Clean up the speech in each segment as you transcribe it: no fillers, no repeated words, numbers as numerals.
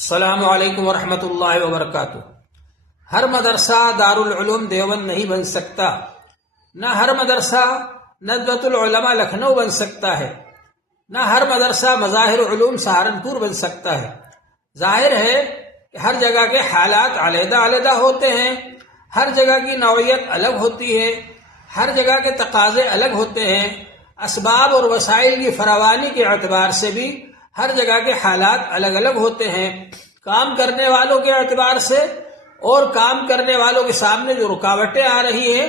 السلام علیکم ورحمۃ اللہ وبرکاتہ۔ ہر مدرسہ دارالعلوم دیوبند نہیں بن سکتا، نہ ہر مدرسہ ندوۃ العلماء لکھنؤ بن سکتا ہے، نہ ہر مدرسہ مظاہر علوم سہارنپور بن سکتا ہے۔ ظاہر ہے کہ ہر جگہ کے حالات علیحدہ علیحدہ ہوتے ہیں، ہر جگہ کی نوعیت الگ ہوتی ہے، ہر جگہ کے تقاضے الگ ہوتے ہیں، اسباب اور وسائل کی فراوانی کے اعتبار سے بھی ہر جگہ کے حالات الگ الگ ہوتے ہیں۔ کام کرنے والوں کے اعتبار سے اور کام کرنے والوں کے سامنے جو رکاوٹیں آ رہی ہیں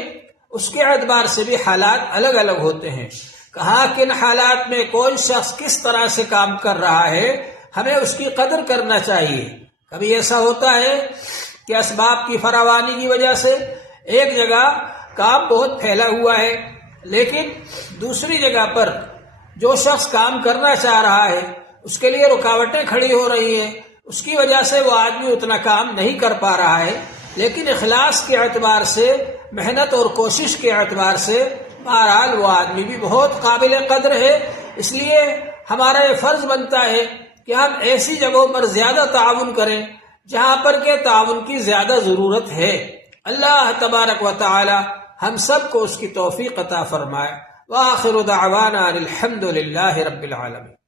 اس کے اعتبار سے بھی حالات الگ الگ ہوتے ہیں۔ کہاں کن حالات میں کون شخص کس طرح سے کام کر رہا ہے ہمیں اس کی قدر کرنا چاہیے۔ کبھی ایسا ہوتا ہے کہ اسباب کی فراوانی کی وجہ سے ایک جگہ کام بہت پھیلا ہوا ہے، لیکن دوسری جگہ پر جو شخص کام کرنا چاہ رہا ہے اس کے لیے رکاوٹیں کھڑی ہو رہی ہیں، اس کی وجہ سے وہ آدمی اتنا کام نہیں کر پا رہا ہے۔ لیکن اخلاص کے اعتبار سے، محنت اور کوشش کے اعتبار سے بہرحال وہ آدمی بھی بہت قابل قدر ہے۔ اس لیے ہمارا یہ فرض بنتا ہے کہ ہم ایسی جگہوں پر زیادہ تعاون کریں جہاں پر کہ تعاون کی زیادہ ضرورت ہے۔ اللہ تبارک و تعالی ہم سب کو اس کی توفیق عطا فرمائے۔ وآخر دعوانا الحمد للہ رب العالمین۔